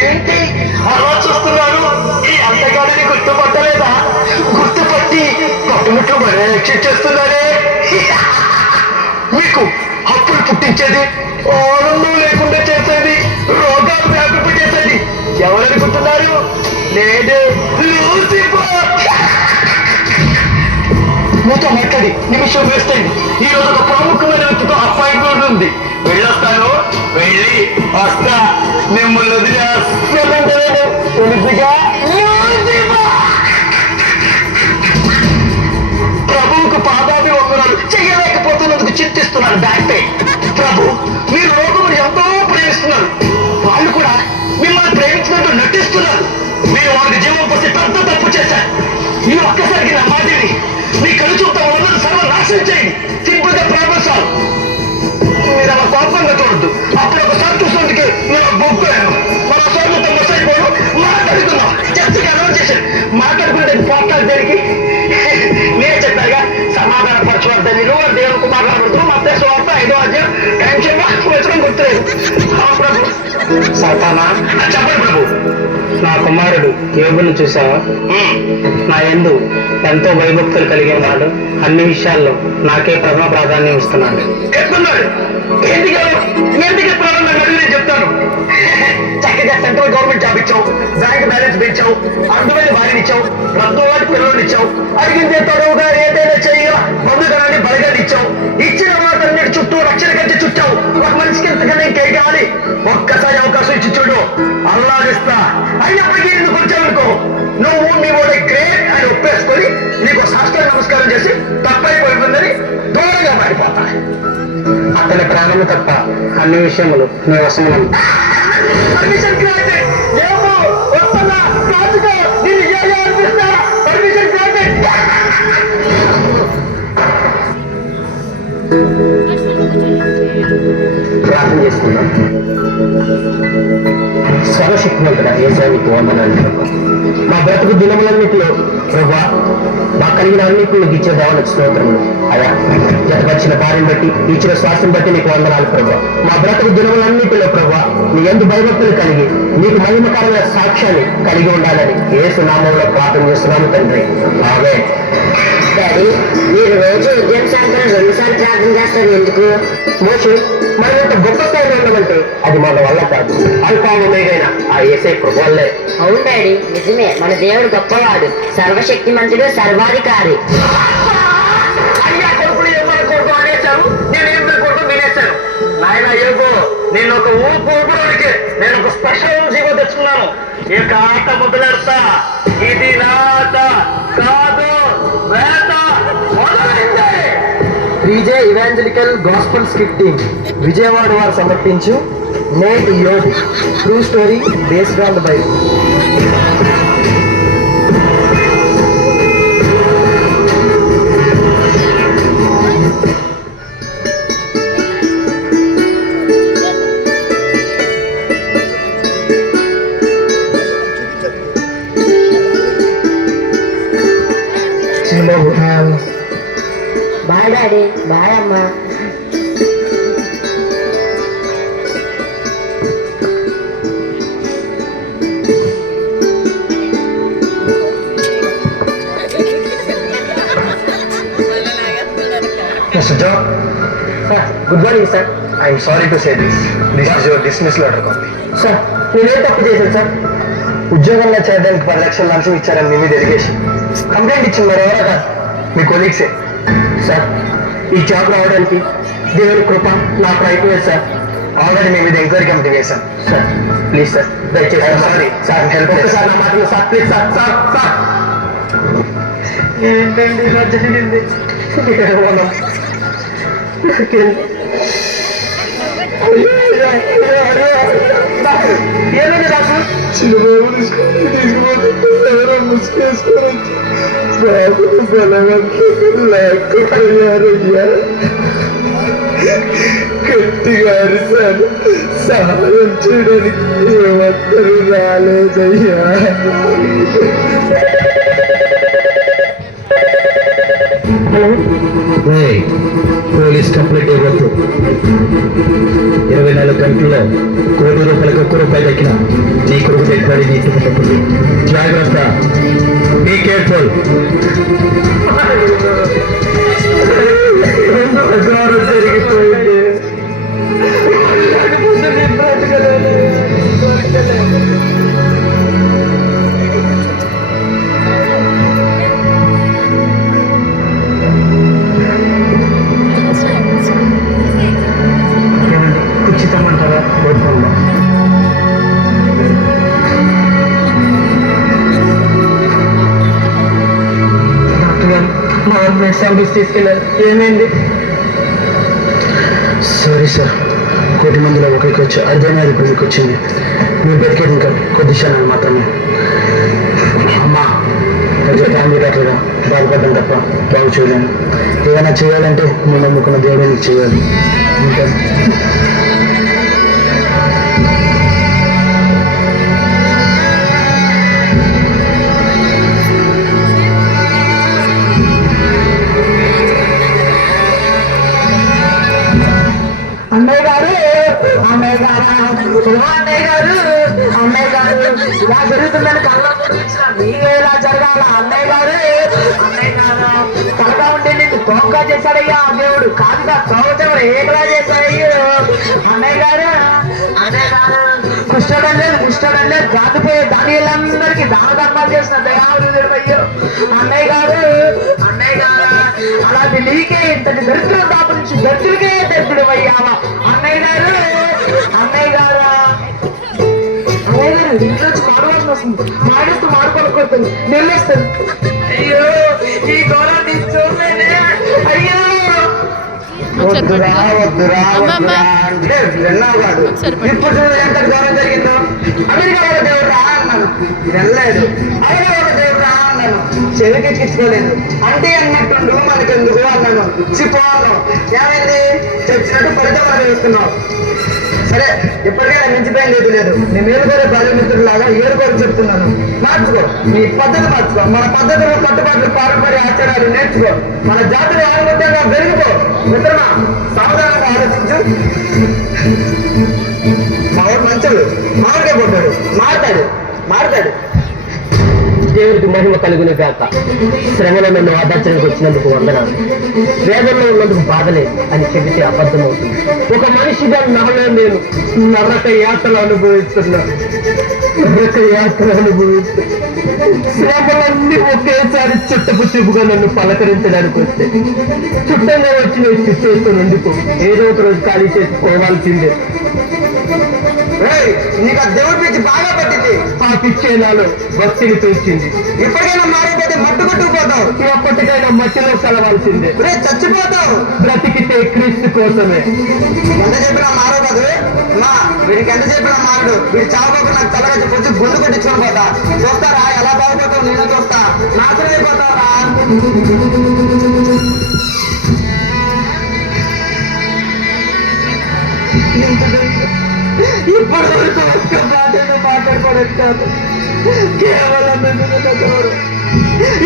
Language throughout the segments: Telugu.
ఏంటి అలా చూస్తున్నారు? ఈ అంతగాడిని గుర్తుపట్టలేదా? గుర్తుపట్టి పట్టుముట్లు మరే రక్షించేస్తున్నారే. మీకు హక్కులు పుట్టించేది, ఆనందం లేకుండా చేసేది, రోగాలు వ్యాపింపచేసేది ఎవరనుకుంటున్నారు? లేదు, లూసిఫర్. మీతో మాట్లాడి నిమిషం వేస్ట్ అయింది. ఈ రోజు ఒక ప్రముఖమైన వ్యక్తితో అపాయింట్మెంట్ ఉంది. వెళ్ళొస్తాను, వెళ్ళి వస్తా. మిమ్మల్ని వదిలేస్తాను. ప్రభువుకు పాదాభి వందనాలు చేయలేకపోతున్నందుకు చింతిస్తున్నారు. Back pain. ప్రభు, మీరు లోకమును ఎంతో ప్రేమిస్తున్నారు. వాళ్ళు కూడా మిమ్మల్ని ప్రేమించినట్టు నటిస్తున్నారు. మీరు వారికి జీవం పోసి పెద్ద తప్పు చేశారు. ఈ ఒక్కసారికి నా మాదిరి మీ కలుచుతో ఉన్నది సర్వనాశనం చేయండి. సింపుల్ గా ప్రాబ్లం సాల్వ్. మీరు అలా కోపంగా చూడద్దు. అప్పుడు ఒకసారి చూసినందుకే నేను బొగ్గులేను. మరోసారి మొత్తం బస్ అయిపోను. మాట్లాడుకుందాం. జస్ట్ అనౌన్స్ చేశాను. మాట్లాడుకుంటే పోట్లాడు దేనికి? నేను చెప్పారుగా, సమాధాన పరచవద్దని నువ్వు దేవునికి మాట్లాడబడుతూ మధ్య స్వార్థ 5వ అధ్యాయం టెన్షన్ వచ్చడం గుర్తులేదు. ప్రభు సాతానా, చెప్పండి ప్రభు. నా కుమారుడు యోగును చూసావా? నా యందు ఎంతో భయభక్తులు కలిగి ఉన్నాడు. అన్ని విషయాల్లో నాకే ప్రథమ ప్రాధాన్యం ఇస్తున్నాడు. చెప్తున్నాడు. ఎందుకు ప్రారంభం నేను చెప్తాను. చక్కగా సెంట్రల్ గవర్నమెంట్ జాబ్ ఇచ్చావు, బ్యాంక్ బ్యాలెన్స్ పెంచావు, అందమైన భార్యని ఇచ్చావు, రత్నం వాటి పిల్లలు ఇచ్చావు, అడిగింది తొడవుగా ఏదైనా చేయగా బంధుగణాన్ని బలగాన్ని ఇచ్చావు. ఇచ్చిన వాటన్నిటి చుట్టూ రక్షణ కంటే చుట్టావు. ఒక మనిషికి ఎంతకన్నా ఇంకేం కావాలి? ఒక్కసారి అవకాశం ఇచ్చి చూడు, అల్లాడిస్తా. అయినప్పటికీ ఎందుకు వచ్చావనుకో, నువ్వు నీ వాడి గ్రేట్ అని ఒప్పేసుకొని నీకు శాస్త్ర నమస్కారం చేసి తప్పైపోయిందని దూరంగా మారిపోతా. అతని ప్రాణము తప్ప అన్ని విషయములు నీ వశంలో పర్మిషన్ గ్రాంటెడ్. వస్తున్నా రాజుగా నేను అనిపిస్తా. Permission granted. ప్రార్థన చేసుకుందాం. సర్వశక్తివంతుడా యేసయ్య, నీకు వందనాలు ప్రభా. మా బ్రతుకు దినములన్నింటిలో ప్రభా మాకు కలిగిన అన్నింటినీ నీకు ఇచ్చే దేవాలకు స్తోత్రములు. అయా, జతపరిచిన భార్యను బట్టి, ఇచ్చిన శ్వాసం బట్టి నీకు వందనాలు ప్రభా. మా బ్రతుకు దినములన్నింటిలో ప్రభా నీ యందు భయభక్తులు కలిగి నీకు మహిమకరమైన సాక్ష్యాన్ని కలిగి ఉండాలని యేసు నామములో ప్రార్థన చేస్తున్నాను తండ్రి. ఆమేన్. డాడీ, మీరు రోజు ఉద్యోగ సాయంత్రం 2 సార్లు ప్రార్థన చేస్తారు ఎందుకు? మోషే, మనం ఇంత గొప్ప స్థాయిలో ఉండమంటే అది మన వల్ల కాదు. అల్ఫా ఒమేగా ఆ యేసయ్య కృప వల్లే. అవును డాడీ, నిజమే. మన దేవుడు గొప్పవాడు, సర్వశక్తిమంతుడు, సర్వాధికారి. అయ్యా కొడుకులు ఏమన్నా కొడుకు అనేశారు, నేను ఏం కొడుకు వినేశాను. నాయన యోగు, నేను ఒక ఊపిరికి నేను ఒక స్పెషల్ జీవో తెచ్చుకున్నాను. ఇక ఆట మొదలెడతా. ఇది నా ఆట కాదు, వేట మొదలైంది. Vijay evangelical gospel skit team Vijayawada వారు సమర్పించు నేటి యోగి true story based on the Bible. Bye daddy. Bye అమ్మా. Mr. Joe, good morning, sir. I am sorry to say this. This is your dismissal order copy. Sir, నేనేం తప్పు చేశాను సార్? ఉద్యోగంలో చేరడానికి 10 లక్షలు లంచం ఇచ్చారని మీ మీద ఎలిగేషన్. కంప్లైంట్ ఇచ్చింది మరి ఎవరో కాదు, మీ కొలీగ్సే. సార్, ఈ జాబ్ రావడానికి దేవుని కృప నా ప్రయత్నం సార్. ఆల్రెడీ మీ మీద ఎంక్వైరీ కమిటీ వేశాను సార్. ప్లీజ్ సార్, దయచేసి సారీ సార్, హెల్ప్ సార్. నా మాటలు sir, please sir. Sir sir ఏంటండి ఇలా జరిగింది? ఏమైంది డాక్టర్? చిన్న బాబు తీసుకుపోతే ఎవరో ముసుకేసుకోవచ్చు. బాబు బలవంతులు లేకపోయారయ్యా. గట్టిగా అరిశాను, సహాయం చేయడానికి ఏమంటారు రాలేదయ్యా. పోలీస్ కంప్లైంట్ ఇవ్వద్దు. 24 గంటల్లో ₹1,00,000 ఒక్క రూపాయి దక్కిన నీ కొడుకు పెట్టుబడి నీ ఇంటికి జాగ్రత్త. Be careful. జరిగిపోయింది. కూర్చుతామంటారా? డాక్టర్ గారు, మా వాళ్ళు బ్లడ్ శాంపిల్స్ తీసుకెళ్ళారు. ఏమైంది? సారీ సార్, 1,00,000 మందిలో ఒకరికి వచ్చి అర్ధమైనది ప్రజలకు వచ్చింది. మీరు బతికేది ఇంకా కొద్ది క్షణాలు మాత్రమే. అమ్మా, ప్రజల ఫ్యామిలీ డాక్టర్గా బాధపడ్డం తప్ప బాగు చేయలేను. ఏదైనా చేయాలంటే మేము నమ్ముకున్న దేవుడే మీకు చేయాలి. ఇంకా అన్నయ్య గారు, అన్నయ్య గారు, అన్నయ్య గారు, అన్నయ్య గారు, ఇలా జరుగుతుందని కళ్ళ మీరే ఇలా జరగాల. అన్నయ్య గారు, అన్నయ్య గారు, కలగా ఉండి నిన్ను తోకా చేశాడయ్యా దేవుడు, కాదుగా చోవచవరు ఏకలా చేశాడయ్యో. అన్నయ్య గారు, అన్నయ్య గారు, కుష్టడం లేదు, ముష్టడం లేదు, జాతిపోయే దానిలందరికీ దాన ధర్మాలు చేసిన దయావృధుడు అయ్యో. అన్నయ్య గారు, అన్నయ్య గారు, అలాంటి నీకే ఇంతటి దరిద్రం దాపు నుంచి దరిద్రుడికే దరిద్రుడు అయ్యావా. అన్నయ్య గారు, అన్నయ్య గారు, అన్నయ్య గారు, ఇంట్లో మాడవలసి వస్తుంది. మాడేస్తూ మాడుకోనుకుంటుంది, నిల్లేస్తుంది. అయ్యో, ఈ గౌరవాన్ని చూడలేనే. అయ్యో, వద్దురా వద్దురా వద్దురా అంటే విన్నావు కాదు. ఇప్పుడు చూడు ఎంత గౌరవం జరిగిందో. అమెరికా ఒక దేవుడు రా అన్నాను, వెళ్ళలేదు. అయినా ఒక దేవుడు రా అన్నాను, చెవికెక్కించుకోలేదు. అంటే అన్నట్టుండు మనకెందుకు అన్నాను, చిపో అన్నావు. ఏమైంది? చచ్చినట్టు ఫలితం అనుభవిస్తున్నావు. సరే, ఇప్పటికైనా మించిపోయింది ఏది లేదు. నీ మేలుకోరే బాల్యమిత్రులాగా ఏడుకోరు చెప్తున్నాను. మార్చుకో, నీ పద్ధతి మార్చుకో. మన పద్ధతులు, కట్టుబాట్లు, పారంపర్య ఆచారాలు నేర్చుకో. మన జాతిని ఆనుబంధంగా పెరిగిపో. మిత్రమా, సావధానంగా ఆలోచించు. మావాడు మంచుడు, మామిడికే పోతాడు, మారుతాడు, మారుతాడు. దేవుడికి మహిమ కలుగును గాక. శ్రమలో నన్ను ఆదర్శనకు వచ్చినందుకు వందనాలు. వేదంలో ఉన్నందుకు బాధలే అని చెబితే అబద్ధం అవుతుంది. ఒక మనిషిగా నాలో నేను నరక యాత్రలు అనుభవిస్తున్నా. నరక యాత్ర అనుభవిస్తున్నా. శ్రమలన్నీ ఒకేసారి చుట్టపు చూపుగా నన్ను పలకరించడానికి వస్తే చుట్టంగా వచ్చి నేను చుట్టేస్తూ ఉండిపో. ఏదో ఒక రోజు ఖాళీ చేసి పోవాల్సిందే. నీకు ఆ దేవుడి పిచ్చి బాగా పట్టింది. ఆ పిచ్చే నాలో భక్తిని తోచింది. ఇప్పటికైనా మారైపోతే మట్టు కొట్టుకుపోతావు. ఎప్పటికైనా మట్టిలో కలవాల్సిందే. చచ్చిపోతావు. బ్రతికితే క్రీస్తు కోసమే. ఎంత చెప్పినా మారవు కదా మా. వీడికి ఎంత చెప్పినా మారడు. వీడు చావకుండా నాకు తలగచ్చి పొచ్చి గుండు కొట్టించుకొని పోతా. చూస్తారా ఎలా బాగుపోతావు? నేను చూస్తా. నాశనం అయిపోతావరా. ఇప్పటి వరకు ఒక్క మాటను మాట్లాడుకోవడం కాదు, కేవలం గౌరవం.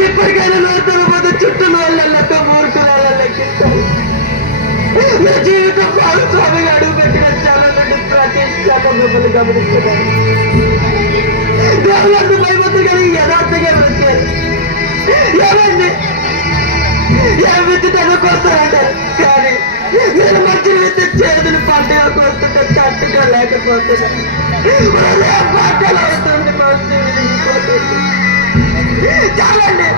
ఇప్పటికైనా లోతుల పోతే చుట్టూ వాళ్ళతో మూర్ఖుల లెక్కించాలి. నా జీవితం భాగస్వామిగా అడుగు పెట్టిన చాలా నుండి ప్రతి శాఖలు గమనిస్తున్నాను. దేవుళ్ళంతా భయపడుతుంది కానీ యథార్థంగా వచ్చారు. ఏమైంది? ఏ విద్యుత్ వస్తారంటారు కానీ నేను మంచి విద్యుత్ చేతులు పంటగా కోస్తుంటే తట్టుకోలేకపోతున్నా. పంటలు అవుతుంది, మంచి విరిగిపోతుంది. చాలండి,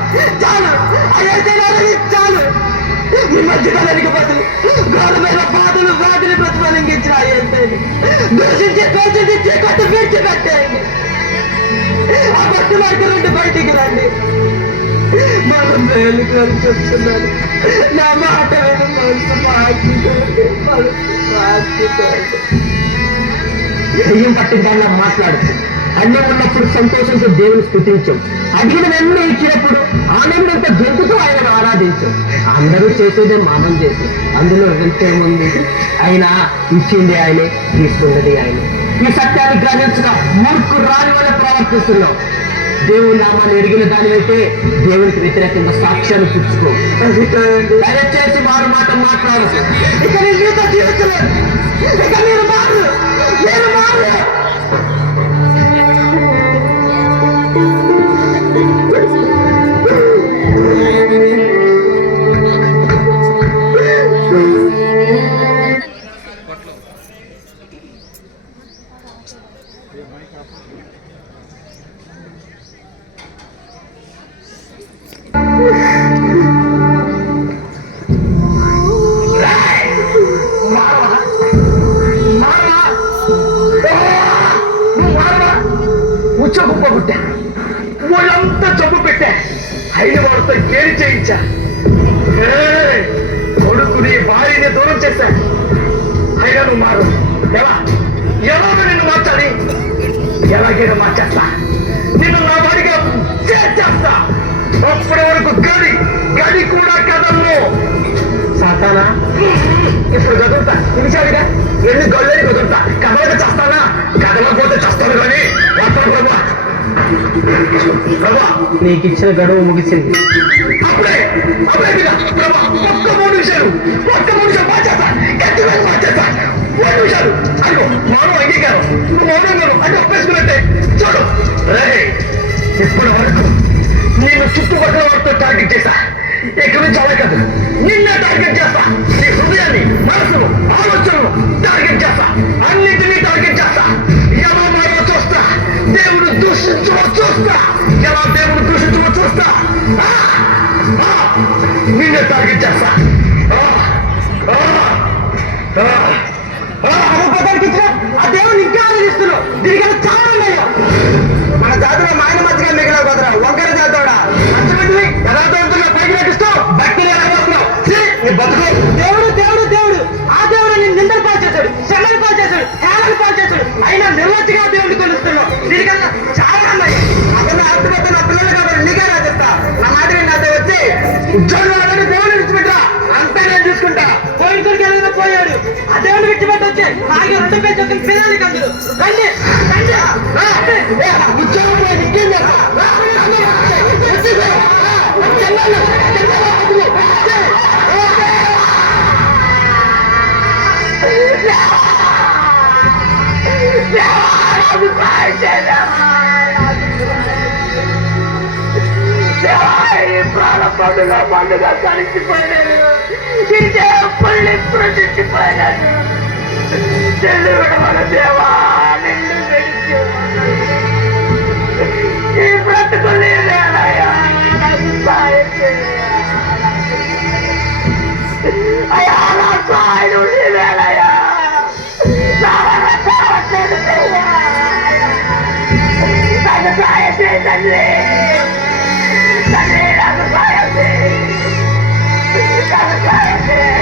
చాలు. అయ్యేది చాలు. ఈ మధ్యకాలానికి బదులు గౌరవమైన బాధలు వాటిని ప్రతిఫలించిన అయ్యేది దూషించే కొట్టు విడిచిపెట్టేయండి. ఆ కొట్టు వరకు నుండి బయటికి రండి. మనం మేలుకొని చెప్తున్నాను. నా మాట విని మనసు మార్చుకోండి, మనసు మార్చుకోండి. దెయ్యం పట్టిందల్లా మాట్లాడుతూ అన్నీ ఉన్నప్పుడు సంతోషంతో దేవుని స్తుతించాం. అడిగినవన్నీ ఇచ్చినప్పుడు ఆనందంతో గెంతుతో ఆయన ఆరాధించాం. అందరూ చేసేదే మనం చేసాం. అందులో ఎంతేముంది? అయినా ఇచ్చింది ఆయనే, తీసుకున్నది ఆయనే. ఈ సత్యాన్ని గ్రహించక మూర్ఖు రాని వల్ల ప్రవర్తిస్తున్నాం. దేవుని నామాన్ని ఎరిగిన దానివైతే దేవునికి వ్యతిరేకంగా సాక్ష్యాన్ని పుచ్చుకో. దయచేసి మారు మాట మాట్లాడదు. ఇక నీ జీవితం జీవించలేదు. ఇక మీరు మారు. ఉచ్చగుప్ప పుట్టా, వాళ్ళంతా జబ్బు పెట్టా, అయిన వాడితో కేరి చేయించా, కొడుకుని భార్యని దూరం చేశా. అయినా నువ్వు మారు. ఎలా నిన్ను మార్చాలి? ఎలాగైనా మార్చేస్తా. నిన్ను నా వాడిగా చేస్తా. అప్పటి వరకు గడి కూడా కదలను. సాతానా, ఇప్పుడు చదువుతా. నిమిషాలుగా ఎన్ని గొల్లని కుదురుతా. కదలక చేస్తానా? కదలకపోతే చేస్తాను కానీ ప్రభా నీకు ఇచ్చిన గడువు ముగిసింది. అప్పుడే ప్రభా ఒక్క 3 నిమిషాలు మార్చేస్తా. గట్టిగా మార్చేస్తా. 3 నిమిషాలు అదిగో మౌనం అంగీకారం. నువ్వు మౌనంగా అంటే ఒప్పేసుకున్నట్టే. చూడు ఇప్పటి వరకు నేను చుట్టుపక్కల వారితో టార్గెట్ చేశా. ఇక్కడి నుంచి అలా కాదు, నిన్నే టార్గెట్ చేస్తా. నీ హృదయాన్ని, మనసును, ఆలోచనను టార్గెట్ చేస్తా. అన్నింటినీ టార్గెట్ చేస్తా. ఎలా మారో చూస్తా. దేవుడు దూషించవో చూస్తా. ఎలా దేవుడు దూషించవో చూస్తా. నిన్నే టార్గెట్ చేస్తా. ఆ దేవుడిని ఇంకా ఆలోచిస్తున్నావు. దీనికన్నా చాలా ఉన్నాయో. మన జాతిలో మాయన మధ్యగా మిగిలిన కుదరా వంకర జాతోడా మంచి యథార్థవంతుల్లో పైకి నటిస్తూ భక్తులు ఎలాగొస్తున్నావు. నీ బతుకు దేవుడు దేవుడు దేవుడు ఆ దేవుడు నేను నిందలు పాలు చేశాడు, శ్రమలు పాలు చేశాడు, హేళలు పాలు చేశాడు. అయినా నిర్లజ్జగా దేవుడిని కొలుస్తున్నావు. దీనికన్నా చాలా ఉన్నాయి. అతను అర్థమైతే నా పిల్లలు కాబట్టి నీకే రాజేస్తా. నా మాట నాతో వచ్చి ఉద్యోగాలని దేవుడు విడిచిపెట్టా. అంతా నేను చూసుకుంటా. కోయికడికి ఏదైనా పోయాడు. ఆ దేవుడు విడిచిపెట్టి వచ్చి ఆగి 2 పేజీలు పిల్లలకి అందులో రండి ఉద్యోగం పోయి ఇంకేం పండుగ కలిసిపోయినాను. ఎప్పుడు తెచ్చిపోయినాను. చెల్లి విడవల దేవా నిన్ను గడిచి ఈ బ్రతుకుని లేదయ్యా. నాకు సాయం చేయ్యా. అయ్యా నా సాయం లేదయ్యా. చావట్లేదు నాకు సాయం చేయి తండ్రి. తండ్రి నాకు సాయం చేయి. నాకు సాయం చేయి.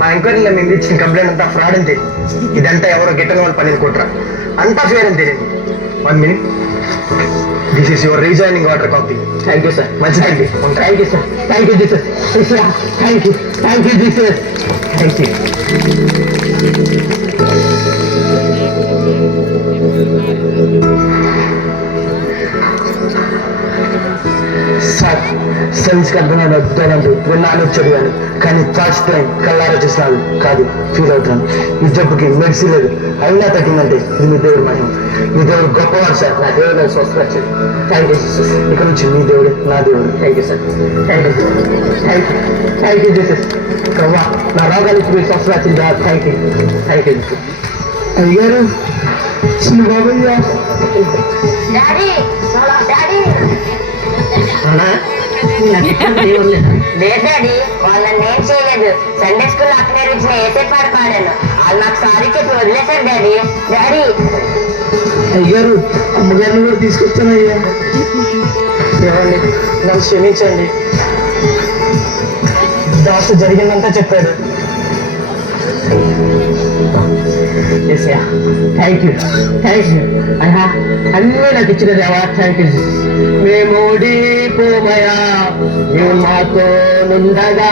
మా ఎంక్వైరీలో మేము ఇచ్చిన కంప్లైంట్ అంతా ఫ్రాడ్ అని తెలియదు. ఇదంతా ఎవరో గిట్టని వాళ్ళు పని అనుకుంటారా? అంతా ఫేర్ అని తెలియదు. 1 minute. This is your rejoining water copy. Thank you sir. మంచిదండి. Thank you sir. Thank you Jesus. Thank you Jesus. Thank you. Sir sense అర్థమైన వద్దానంటూ విన్నాను చదివాను, కానీ ఫస్ట్ టైం కళ్ళారా చూసినాను కాదు ఫీల్ అవుతాను. ఈ జబ్బుకి మెడిసిన్ లేదు, అయినా తగ్గిందంటే ఇది మీ దేవుడు మహిమ. మీ దేవుడు గొప్పవాడు సార్. నా దేవుడు నాకు స్వస్థపరిచాడు. Thank you Jesus. ఇక్కడ నుంచి మీ దేవుడు నా దేవుడు. Thank you sir. Thank you. Thank you Jesus. ప్రవ్వా నా రోగానికి మీరు స్వస్థపరిచింది. Thank you Jesus. అయ్యారు చిన్న బాబయ్య. లేదు డాడీ, వాళ్ళని నేను చేయలేదు. సండే స్కూల్ నాకు నేర్పించిన ఏసే పాట పాడాను. వాళ్ళు నాకు సారీ చెప్పి వదిలేశారు డాడీ. డాడీ అయ్యారు అమ్మగారిని కూడా తీసుకొచ్చానయ్యా. ఏమండి నన్ను క్షమించండి. దాసు జరిగిందంతా చెప్పాడు. థ్యాంక్ యూ అయ్యా, అన్నీ నాకు ఇచ్చిన దేవా, థ్యాంక్ యూ. మేము ఓడిపోమయా, నువ్వు మాతో నుండగా,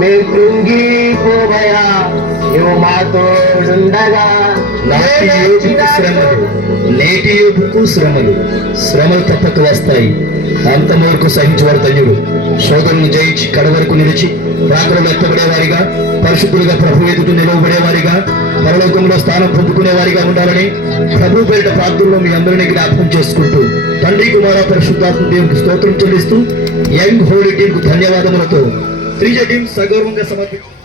మేము కృంగిపోమయా, నువ్వు మాతో నుండగా. నేటి యుగకు శ్రమలు తప్పక వస్తాయి. అంతవరకు సహించేవాడు ధన్యుడు. శోధనను జయించి కడవరకు నిలిచి రాత్రులు ఎత్తబడేవారిగా, పరిశుద్ధులుగా ప్రభు ఎదుట నిలవబడేవారిగా, పరలోకంలో స్థానం పొందుకునేవారిగా ఉండాలని ప్రభు పేరిట ప్రార్థనలో మీ అందరినీ జ్ఞాపకం చేసుకుంటూ తండ్రి కుమార పరిశుద్ధాత్మ దేవునికి స్తోత్రం చెల్లిస్తూ యంగ్ హోలీ టీం కు ధన్యవాదములతో త్రిజ టీం సగౌరవంగా సమర్పించారు.